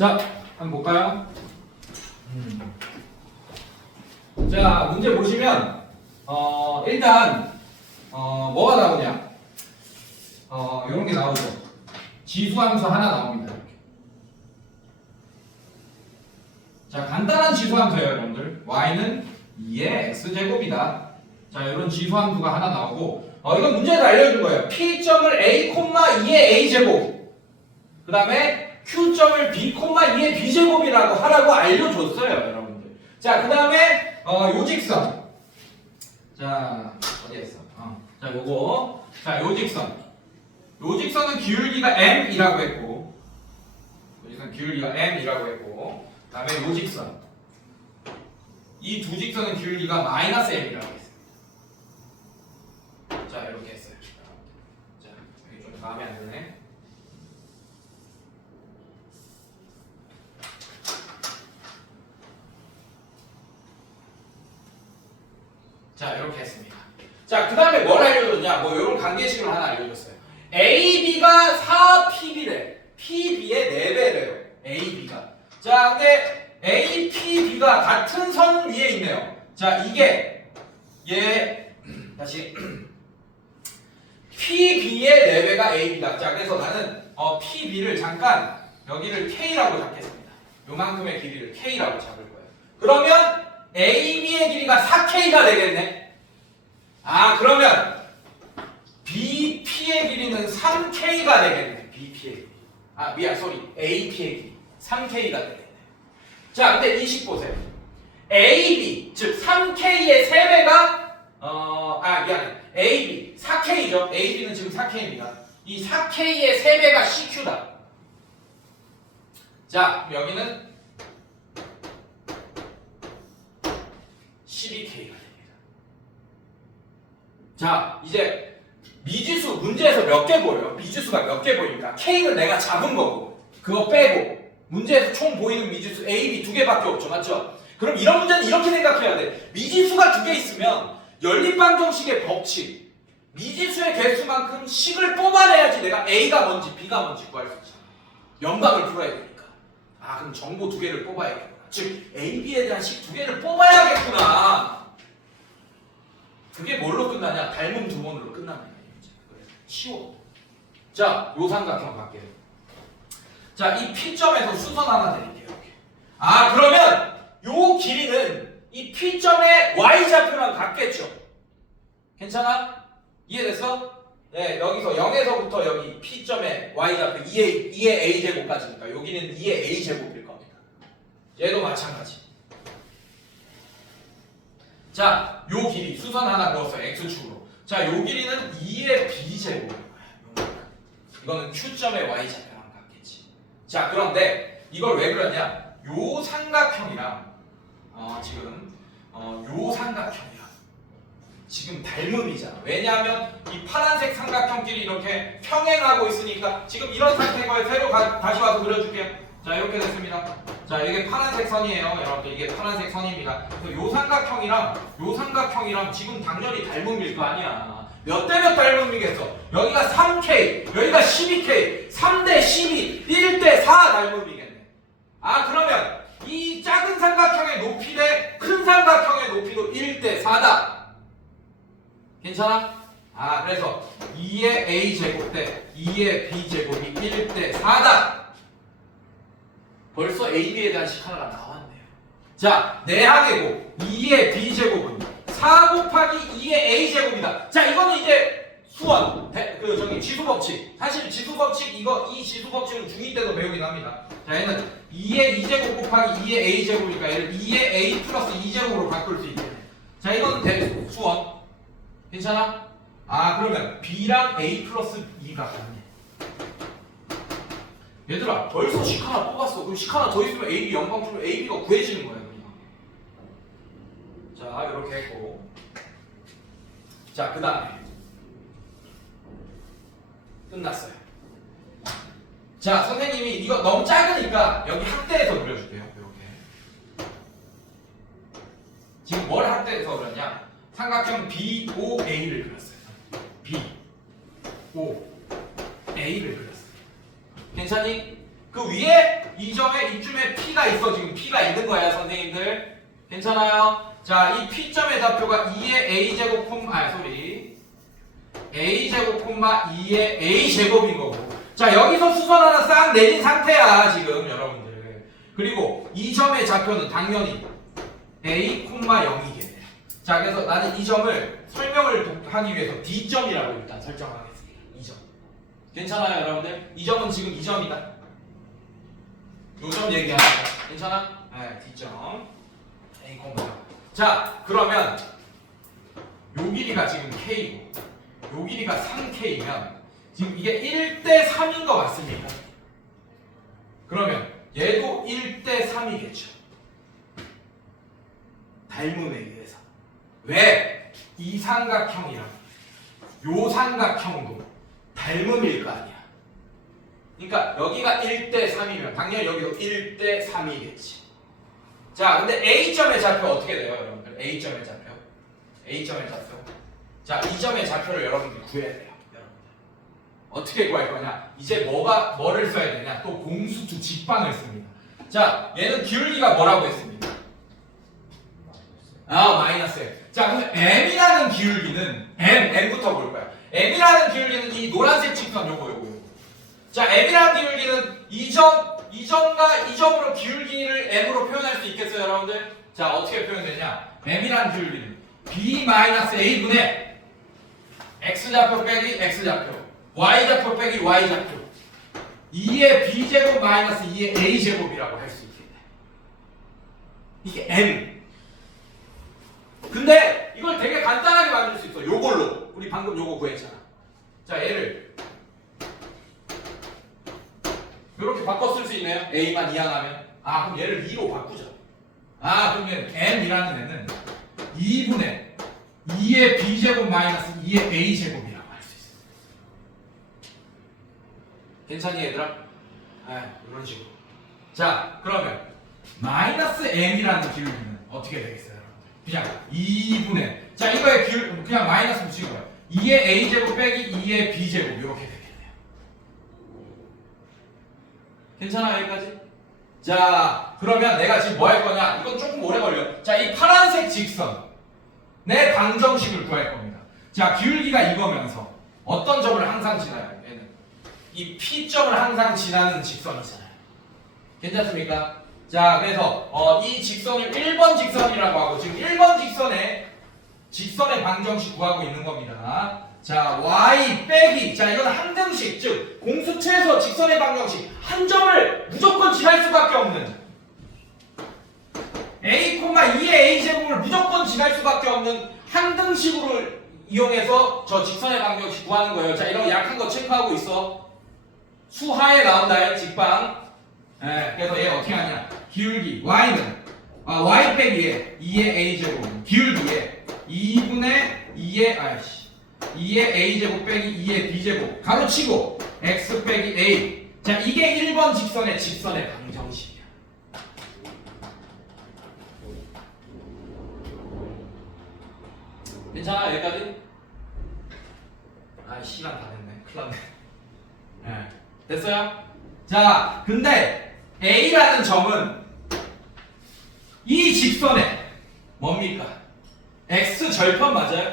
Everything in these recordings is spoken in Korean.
자, 한번 볼까요? 음. 자, 문제 보시면 어, 일단 어, 뭐가 나오냐? 어, 이런 게 나오죠. 지수함수 하나 나옵니다. 자, 간단한 지수함수예요, 여러분들. y는 2의 x제곱이다. 자, 이런 지수함수가 하나 나오고 어, 이건 문제에서 알려준 거예요. P점을 a, 2의 a제곱 그 다음에 Q점을 B, 2의 B제곱이라고 하라고 알려줬어요, 여러분들. 자, 그 다음에, 어, 요직선. 자, 어디에 있어? 어. 자, 요거. 자, 요직선. 요직선은 기울기가 M이라고 했고, 요직선 기울기가 M이라고 했고, 그 다음에 요직선. 이 두 직선은 기울기가 마이너스 M이라고 했어요. 자, 이렇게 했어요. 자, 여기 좀 마음에 안 드네. 자 이렇게 했습니다. 자 그 다음에 뭘 알려줬냐? 뭐 이런 관계식을 하나 알려줬어요. AB가 4PB래. PB의 4배래요. AB가. 자 근데 APB가 같은 선 위에 있네요. 자 이게 얘 다시 PB의 4배가 AB다. 자 그래서 나는 어, PB를 잠깐 여기를 K라고 잡겠습니다. 요만큼의 길이를 K라고 잡을 거예요. 그러면 AB의 길이가 4K가 되겠네. 아, 그러면 BP의 길이는 3K가 되겠네. BP의 길이. 아, 미안, 소리. AP의 길이. 3K가 되겠네. 자, 근데 이식 보세요. AB, 즉 3K의 3배가 어, 아, 미안해. AB, 4K죠. AB는 지금 4K입니다. 이 4K의 3배가 CQ다. 자, 여기는 12K가 됩니다. 자, 이제 미지수 문제에서 몇 개 보여요? 미지수가 몇 개 보입니까? K는 내가 잡은 거고 그거 빼고 문제에서 총 보이는 미지수 A, B 두 개밖에 없죠, 맞죠? 그럼 이런 문제는 이렇게 생각해야 돼. 미지수가 두 개 있으면 연립방정식의 법칙 미지수의 개수만큼 식을 뽑아내야지 내가 A가 뭔지 B가 뭔지 구할 수 있잖아. 연방을 풀어야 되니까. 아, 그럼 정보 두 개를 뽑아야겠구나. 즉 A, B에 대한 식 두 개를 뽑아야겠구나. 그게 뭘로 끝나냐? 닮음 두 번으로 끝나는 거예요. 그래. 쉬워. 자, 요 삼각형 갈게요. 자, 이 P점에서 수선 하나 드릴게요. 아, 그러면 요 길이는 이 P점의 Y좌표랑 같겠죠? 괜찮아? 이해됐어? 네, 여기서 0에서부터 여기 P점의 Y좌표 2의, 2의 A제곱까지니까 여기는 2의 A제곱일 겁니다. 얘도 마찬가지. 자, 요 길이 수선 하나 그었어요. X축으로. 자, 요 길이는 2의 B제곱일 거야. 이거는 Q점의 Y좌표랑 같겠지. 자, 그런데 이걸 왜 그렸냐? 요 삼각형이랑 어, 지금 어, 요 삼각형이랑 지금 닮음이잖아. 왜냐하면 이 파란색 삼각형끼리 이렇게 평행하고 있으니까 지금 이런 상태고요. 새로 가- 다시 와서 그려줄게요. 자 이렇게 됐습니다. 자 이게 파란색 선이에요, 여러분들 이게 파란색 선입니다. 요 삼각형이랑 요 삼각형이랑 지금 당연히 닮음일 거 아니야. 몇 대 몇 닮음이겠어? 여기가 3K, 여기가 12K, 3대 12, 1대 4 닮음이겠네. 아 그러면 이 작은 삼각형의 높이 대 큰 삼각형의 높이도 1대 4다. 괜찮아? 아 그래서 2의 a 제곱 대 2의 b 제곱이 1대 4다. 벌써 a, b에 대한 식 하나가 나왔네요. 자 내항의고 2의 b 제곱은 4 곱하기 2의 a 제곱이다. 자 이거는 이제 수원 대- 그 저기 지수 법칙. 사실 지수 법칙 이거 이 지수 법칙은 중2 때도 배우긴 합니다. 자 얘는 2의 2제곱 곱하기 2의 a 제곱이니까 얘를 2의 a 플러스 2제곱으로 바꿀 수 있겠네. 자 이거는 대 수원. 괜찮아? 아 그러면 B랑 A 플러스 2가 같네 얘들아 벌써 식 하나 뽑았어. 그럼 식 하나 더 있으면 AB 영광 풀면 AB가 구해지는 거야 그냥. 자 이렇게 했고. 자 그 다음에. 끝났어요. 자 선생님이 이거 너무 작으니까 여기 확대해서 그려줄게요 이렇게. 지금 뭘 확대해서 그렸냐? 삼각형 BOA를 그렸어요. B, O, A를 그렸어요. 괜찮니? 그그 위에 이 점에 이쯤에 P가 있어 지금. P가 있는 거야 선생님들. 괜찮아요? 자 이 P점의 좌표가 2의 A제곱 콤마 아 소리 A제곱 콤마 2의 A제곱인 거고. 자 여기서 수선 하나 싹 내린 상태야 지금 여러분들. 그리고 이 점의 좌표는 당연히 A 콤마 0이겠네 자 그래서 나는 이 점을 설명을 도- 하기 위해서 D점이라고 일단 점 괜찮아요 여러분들? 이 점은 지금 이 점이다 요점 얘기하는 거 괜찮아? 네 D점 A 0. 자 그러면 요 길이가 지금 K고 요 길이가 3K면 지금 이게 1대 3인 거 맞습니까? 그러면 얘도 1대 3이겠죠. 닮음에 의해서. 왜? 이 삼각형이랑 요 삼각형도 닮음일 거 아니야. 그러니까 여기가 1대 3이면 당연히 여기도 1대 3이겠지. 자, 근데 A점의 좌표 어떻게 돼요, 여러분들? A점의 좌표. A점의 좌표. 자, 이 점의 좌표를 여러분들 구해야 돼요. 여러분들. 어떻게 구할 거냐? 이제 뭐가 뭐를 써야 되냐? 또 공수투 직방을 씁니다. 자, 얘는 기울기가 뭐라고 했습니까? 아, 마이너스 M. 자, 그럼 M이라는 기울기는 M, M부터 볼 거야. M이라는 기울기는 이 노란색 직선 요거 요거. 자, M이라는 기울기는 이 점, 이 점과 이 점으로 기울기를 M으로 표현할 수 있겠어요, 여러분들? 자, 어떻게 표현되냐? M이라는 기울기는 B-A분의 X좌표 빼기 X좌표 Y좌표 빼기 Y좌표 2의 B제곱 마이너스 2의 A제곱이라고 할 수 있겠네 이게 M 근데 이걸 되게 간단하게 만들 수 있어 요걸로 우리 방금 요거 구했잖아 자 얘를 이렇게 바꿔 쓸 수 있네요 A만 이항하면 아 그럼 얘를 2로 바꾸자 아 그러면 M이라는 애는 2분의 2의 b제곱 마이너스 2의 a제곱이라고 할 수 있어요. 괜찮니 얘들아? 네, 이런 식으로. 자, 그러면 마이너스 m이라는 기울기는 어떻게 되겠어요, 여러분들? 그냥 2분의 자 이거의 기울 그냥 마이너스 거예요. 2의 a제곱 빼기 2의 b제곱 이렇게 되겠네요. 괜찮아 여기까지? 자, 그러면 내가 지금 뭐 할 거냐? 이건 조금 오래 걸려. 자, 이 파란색 직선. 내 방정식을 구할 겁니다. 자, 기울기가 이거면서 어떤 점을 항상 지나요? 얘는 이 P점을 항상 지나는 직선이잖아요. 괜찮습니까? 자, 그래서 어, 이 직선을 1번 직선이라고 하고 지금 1번 직선에 직선의 방정식 구하고 있는 겁니다. 자, y 빼기 자, 이건 한 등식 즉 공수처에서 직선의 방정식 한 점을 무조건 지날 수밖에 없는 a, 2의 a 제곱을 무조건 지날 수밖에 없는 한 등식으로 이용해서 저 직선의 방정식 구하는 거예요. 자, 이런 약한 거 체크하고 있어. 수하에 나온다, 직방. 예, 그래서 얘 어떻게 하냐? 기울기 y는 아, y 빼기에 2의 a 제곱 기울기에 2분의 2의 아이씨 2의 a 제곱 빼기 2의 b 제곱 가로치고 x 빼기 a. 자, 이게 1번 직선의 직선의 방정식이야. 괜찮아 여기까지? 아 시간 다 됐네 큰일 났네 네. 됐어요? 자 근데 A라는 점은 이 직선에 뭡니까? X 절편 맞아요?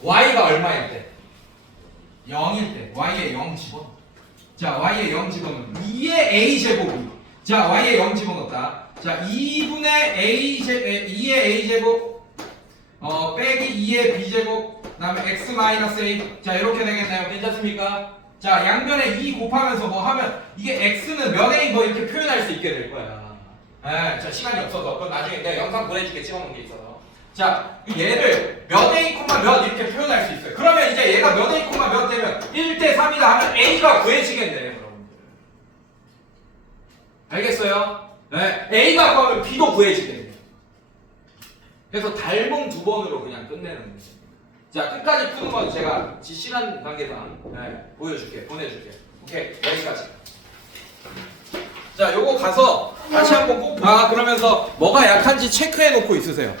Y가 얼마일 때? 0일 때 Y에 0 집어넣어 자 Y에 0 집어넣으면 2의 A제곱이 자 Y에 0 집어넣었다 자 2분의 A 제 2의 A제곱 어 빼기 2의 b제곱 그다음에 x 마이너스 a 자 이렇게 되겠나요? 괜찮습니까? 자 양변에 2 곱하면서 뭐 하면 이게 x는 몇 a 뭐 이렇게 표현할 수 있게 될 거야. 에, 자 시간이 없어서 그건 나중에 내가 영상 보내줄게 찍어놓은 게 있어서. 자 얘를 몇 a 몇 이렇게 표현할 수 있어요. 그러면 이제 얘가 몇 a 몇 되면 1대 3이다 하면 a가 구해지겠네 여러분들. 알겠어요? 네, a가 구하면 b도 구해지겠네. 그래서 닮은 두 번으로 그냥 끝내는 거죠. 자 끝까지 푸는 건 제가 지 시간 관계상 네, 보여줄게 보내줄게 오케이 여기까지 자 요거 가서 다시 한번 꼭 봐 그러면서 뭐가 약한지 체크해 놓고 있으세요